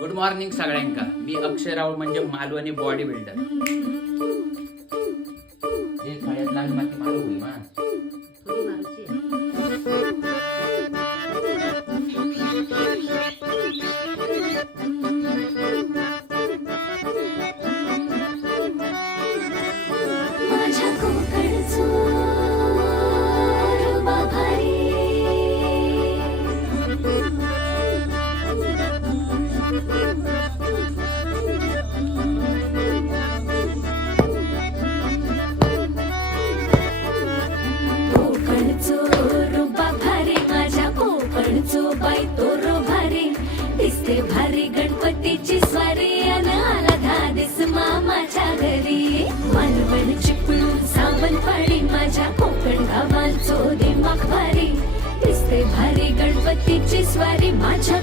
Good morning सगळ्यांका. मी अक्षय राऊळ म्हणजे Malvani body builder. हे खळ्यात लागली माती मारू होई मा. थोडी मारूची आहे. माझ्या कोकणचो रुबा भारी कोकणचो रुबा भारी माझ्या कोकणचो बाई तो रो भारी दिसते भारी गणपतीची स्वारी अन आला धादिस मामाच्या घरी मालवण चिपळूण सावंतवाडी माझ्या कोकण गावांचो दिमाग भारी दिसते भारी गणपतीची स्वारी माझ्या